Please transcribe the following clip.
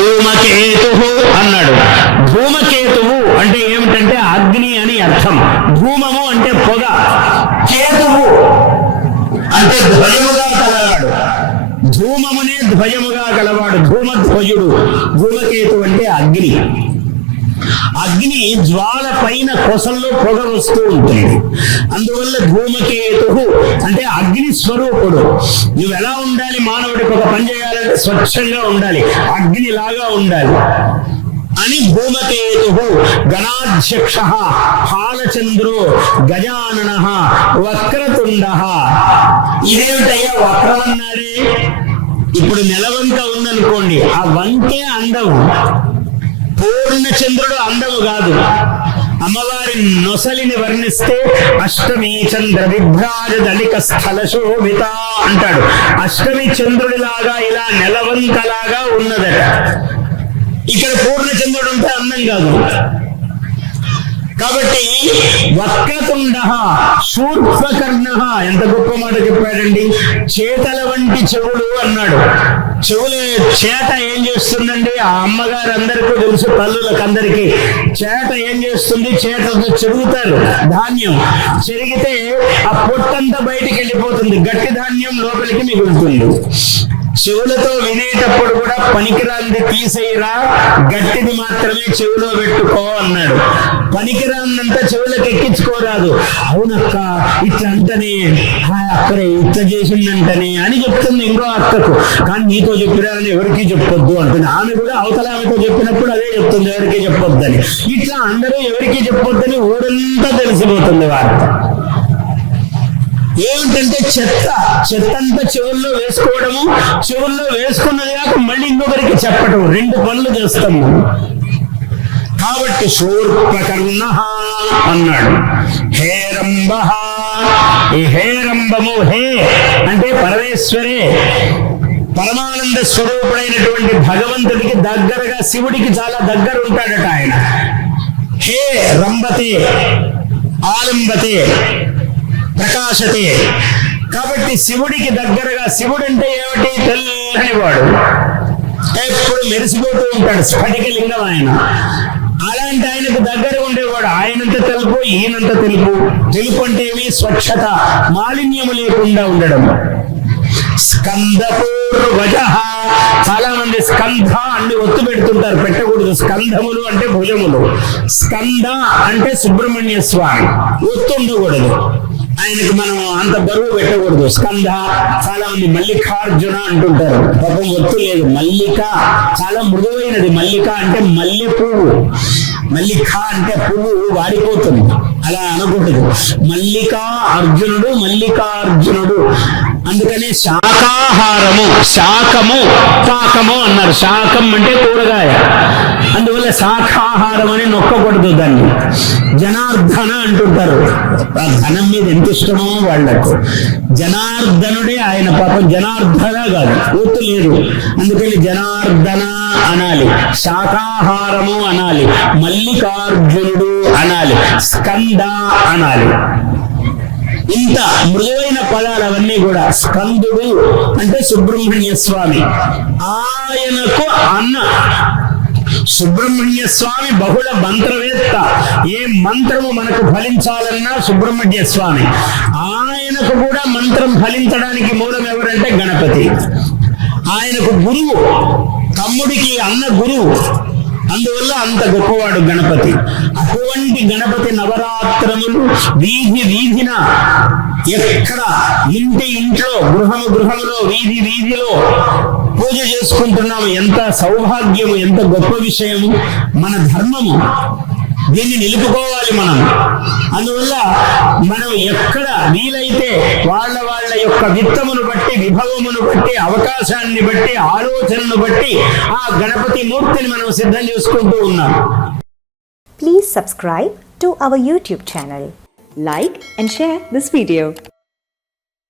ధూమకేతు అన్నాడు. ధూమకేతువు అంటే ఏమిటంటే అగ్ని అని అర్థం. ధూమము అంటే పొగ. కేతువు అంటే ధ్వజముగా కలవాడు. ధూమమునే ధ్వజముగా గలవాడు. ధూమధ్వజుడు. ధూమకేతు అంటే అగ్ని. అగ్ని జ్వాల పైన కొసల్లో పొగ వస్తూ ఉంటుంది అందువల్ల ధూమకేతు అంటే అగ్ని స్వరూపుడు. నువ్వు ఎలా ఉండాలి మానవుడికి ఒక పని చేయాలంటే స్వచ్ఛంగా ఉండాలి అగ్నిలాగా ఉండాలి అని భూమకేతు గణాధ్యక్ష హాలచంద్రో గజానన వక్రతుండ. ఇదేమిటయ్యా వక్రం అన్నాడే ఇప్పుడు నెలవంక ఉందనుకోండి ఆ వంకే అందం. పూర్ణచంద్రుడు అందము కాదు. అమ్మవారి నొసలిని వర్ణిస్తే అష్టమి చంద్ర విభ్రాజ దళిక స్థల శోభిత అంటాడు. అష్టమి చంద్రుడిలాగా ఇలా నెలవంకలాగా ఉన్నదట. ఇక్కడ పూర్ణచంద్రుడు ఉంటే అందం కాదు. కాబట్టి వక్రతుండ శూర్పకర్ణ ఎంత గొప్ప మాట చెప్పాడండి? చేతల వంటి చెవులు అన్నాడు. చెవులు చేత ఏం చేస్తుందండి? ఆ అమ్మగారు అందరికీ తెలుసు తల్లులకు అందరికీ చేత ఏం చేస్తుంది? చేతతో చెరుగుతారు. ధాన్యం చెరిగితే ఆ పొట్టంతా బయటికి వెళ్ళిపోతుంది. గట్టి ధాన్యం లోపలికి మిగులుతుంది. చెవులతో వినేటప్పుడు కూడా పనికిరాంది తీసేయరా? గట్టిది మాత్రమే చెవిలో పెట్టుకో అన్నాడు. పనికిరాందంతా చెవులకు ఎక్కించుకోరాదు. అవునక్క ఇట్లా అంటనే అక్కడే ఇట్లా చేసిందంటనే అని చెప్తుంది ఇంకో అక్కకు. కానీ నీతో చెప్పిరాని ఎవరికి చెప్పొద్దు అంటుంది. ఆమె కూడా అవతల ఆమెతో చెప్పినప్పుడు అదే చెప్తుంది ఎవరికి చెప్పొద్దని. ఇట్లా అందరూ ఎవరికి చెప్పొద్దని ఊరంతా తెలిసిపోతుంది వార్త. ఏమిటంటే చెత్త? చెత్త అంతా చెవుల్లో వేసుకోవడము చెవుల్లో వేసుకున్నది కాక మళ్ళీ ఇంకొకరికి చెప్పడం రెండు పనులు చేస్తాము కాబట్టి శూర్పకర్ణ అన్నాడు. హేరంబ. ఈ హేరంబము హే అంటే పరమేశ్వరే. పరమానంద స్వరూపుడైనటువంటి భగవంతుడికి దగ్గరగా శివుడికి చాలా దగ్గర ఉంటాడట ఆయన. హే రంబతే ఆలంబతే. ప్రకాశతే. కాబట్టి శివుడికి దగ్గరగా శివుడు అంటే ఏమిటి? తెల్లని వాడు. ఎప్పుడు మెరిసిపోతూ ఉంటాడు. స్ఫటిక లింగం ఆయన. అలాంటి ఆయనకు దగ్గర ఉండేవాడు. ఆయనంత తెలుపు ఈయనంత తెలుపు. తెలుపు అంటే ఏమి? స్వచ్ఛత మాలిన్యము లేకుండా ఉండడం. స్కందపూర్వజ. చాలా మంది స్కంధ అన్ని ఒత్తు పెడుతుంటారు. పెట్టకూడదు. స్కంధములు అంటే భుజములు. స్కంద అంటే సుబ్రహ్మణ్య స్వామి. ఒత్తు ఉండకూడదు. ఆయనకు మనం అంత బరువు పెట్టకూడదు. స్కంధ చాలా మంది మల్లికార్జున అంటుంటారు. పాపం ఒత్తు లేదు. మల్లిక చాలా మృదువైనది. మల్లిక అంటే మల్లె పువ్వు. మల్లిక అంటే పువ్వు వాడిపోతుంది. అలా అనకూడదు. మల్లికా అర్జునుడు మల్లికార్జునుడు. అందుకనే శాకాహారము శాకము పాకము అన్నారు. శాకం అంటే కూరగాయ. అందువల్ల శాఖాహారం అని నొక్కకూడదు దాన్ని. జనార్దన అంటుంటారు. ఆ ధనం మీద ఎంత ఇష్టమో వాళ్ళకు జనార్దనుడే ఆయన పాపం జనార్దన కాదు. ఊతు లేదు అందుకని జనార్దన అనాలి. శాఖాహారము అనాలి. మల్లికార్జునుడు అనాలి. స్కంద అనాలి. ఇంత మృదువైన పదాలు అవన్నీ కూడా స్కందుడు అంటే సుబ్రహ్మణ్య స్వామి. ఆయనకు అన్న. సుబ్రహ్మణ్య స్వామి బహుళ మంత్రవేత్త. ఏ మంత్రము మనకు ఫలించాలన్నా సుబ్రహ్మణ్య స్వామి. ఆయనకు కూడా మంత్రం ఫలించడానికి మూలం ఎవరంటే గణపతి. ఆయనకు గురువు తమ్ముడికి అన్న గురువు. అందువల్ల అంత గొప్పవాడు గణపతి. అటువంటి గణపతి నవరాత్రములు వీధి వీధిన ఎక్కడ ఇంటి ఇంట్లో గృహము గృహములో వీధి వీధిలో పూజ చేసుకుంటున్నాము. ఎంత సౌభాగ్యము ఎంత గొప్ప విషయము. మన ధర్మము దీన్ని నిలుపుకోవాలి మనం. అందువల్ల మనం ఎక్కడ వీలైతే వాళ్ళ వాళ్ళ యొక్క విత్తమును బట్టి విభవమును బట్టి అవకాశాన్ని బట్టి ఆలోచనను బట్టి ఆ గణపతి మూర్తిని మనం సిద్ధం చేసుకుంటూ ఉన్నాం. Please subscribe to our YouTube channel like and share this video